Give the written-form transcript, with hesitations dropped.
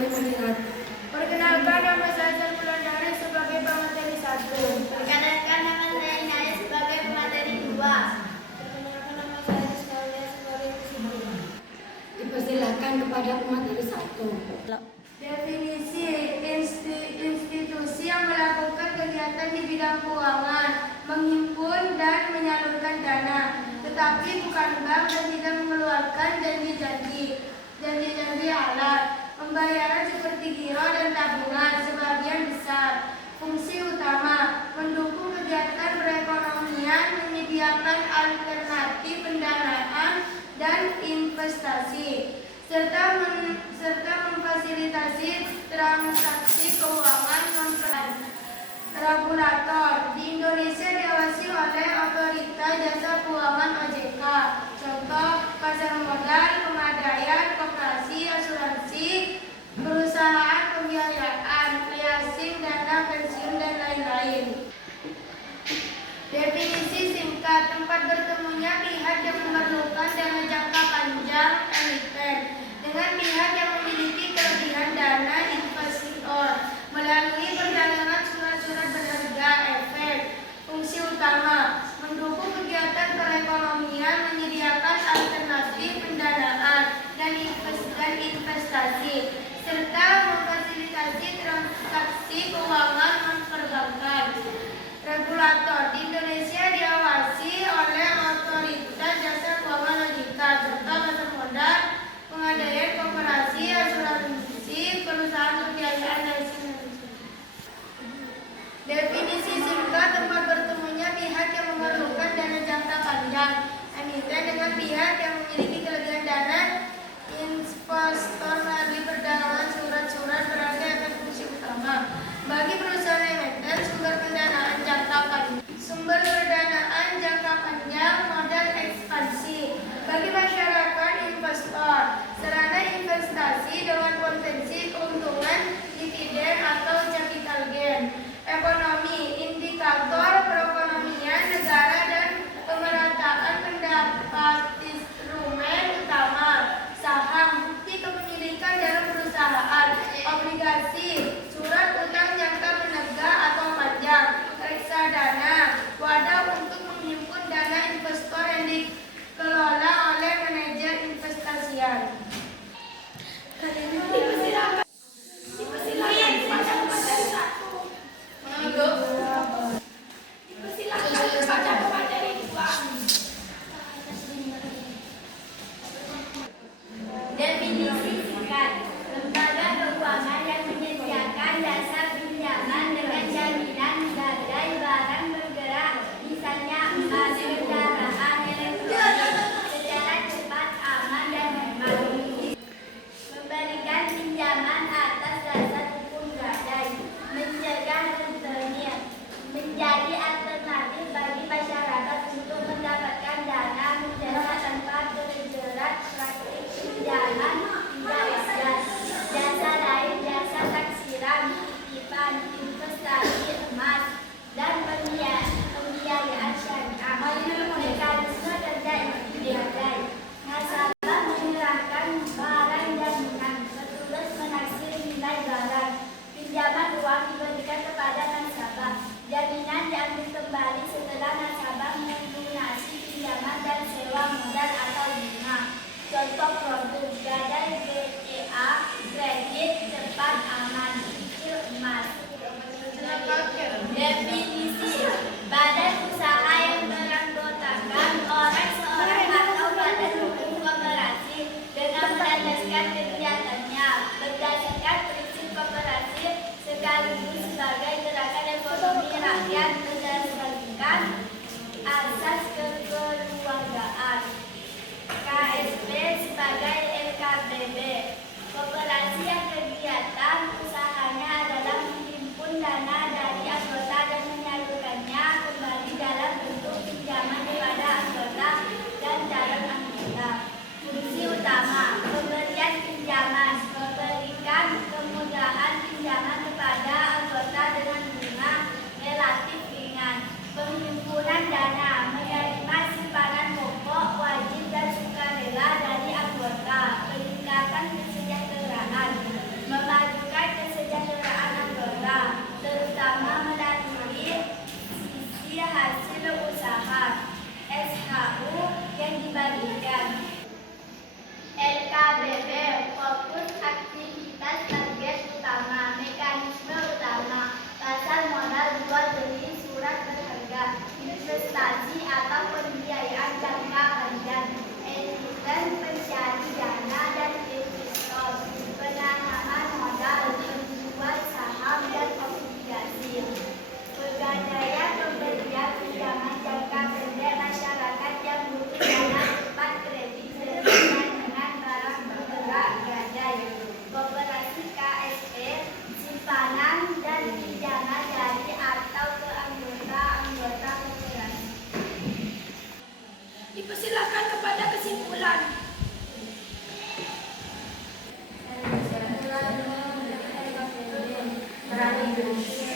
kami melihat. Perkenalkan, nama saya Sarmulan Dari sebagai pemateri 1. Perkenalkan, nama saya Inaya sebagai pemateri 2. Perkenalkan, nama saya Rizkalia sebagai pemateri 2. Dipersilakan kepada pemateri 1. Definisi institusi yang melakukan kegiatan di bidang keuangan, menghimpun dan menyalurkan dana, tetapi bukan bank dan tidak mengeluarkan janji-janji alat. Pembayaran seperti giro dan tabungan sebagian besar. Fungsi utama, mendukung kegiatan perekonomian, menyediakan alternatif pendanaan dan investasi, serta memfasilitasi transaksi keuangan non-regulator. Di Indonesia diawasi oleh Otorita Jasa Keuangan OJK. Contoh, pasar modal, pegadaian, koperasi, asuransi, perusahaan pembiayaan, leasing, dana pensiun, dan lain-lain. Definisi singkat, tempat bertemunya pihak yang memerlukan dana jangka panjang emiten dengan pihat yang memiliki kelebihan dana investor melalui perdagangan surat-surat berharga efek. Fungsi utama, mendukung kegiatan perekonomian, menyediakan alternatif pendanaan dan investasi, serta memfasilitasi transaksi keuangan non-perbankan. Regulator, di Indonesia diawasi oleh Otoritas Jasa Keuangan OJK. Contoh, pasar modal, pegadaian, koperasi, asuransi, perusahaan pembiayaan, dan definisi singkat, tempat bertemunya pihak yang memerlukan dana jangka panjang emiten dengan pihak yang memiliki kelebihan dana investor melalui perdagangan surat-surat berharga efek. Fungsi utama, bagi perusahaan emiten sumber pendanaan jangka panjang, modal ekspansi. Bagi masyarakat investor, sarana investasi dengan potensi keuntungan dividen atau capital gain. Ekonomi, indikator perekonomian negara dan pemerataan pendapat. Instrumen utama, saham, bukti kepemilikan dalam perusahaan, obligasi, surat utang jangka menengah atau panjang, reksadana, wadah untuk menghimpun dana investor yang dikelola oleh manajer investasian. Definisi singkat, lembaga keuangan yang menyediakan jasa pinjaman dengan jaminan sebagai barang bergerak, misalnya emas, kendaraan elektronik, secara cepat, aman, dan hemat. Memberikan pinjaman atas dasar hukum gadai, mencegah rentenir, menjadi alternatif bagi masyarakat untuk mendapatkan dana mudah tanpa terjerat praktik pinjaman tidak wajar. Jasa lain, jasa taksiran, titipan, investasi emas, dan pembiayaan syariah. Mekanisme kerja gadai, nasabah menyerahkan barang jaminan, petugas menaksir nilai barang, pinjaman uang diberikan kepada nasabah, jaminan diambil kembali setelah nasabah melunasi pinjaman dan sewa modal atau bunga. Contoh produk gadai BCA, kredit cepat aman, cicil emas. Definisi, badan usaha yang beranggotakan seorang atau badan hukum koperasi dengan melandaskan kegiatannya berdasarkan prinsip koperasi sekaligus sebagai gerakan ekonomi rakyat berdasarkan asas kekeluargaan. KSP sebagai LKBB. berani.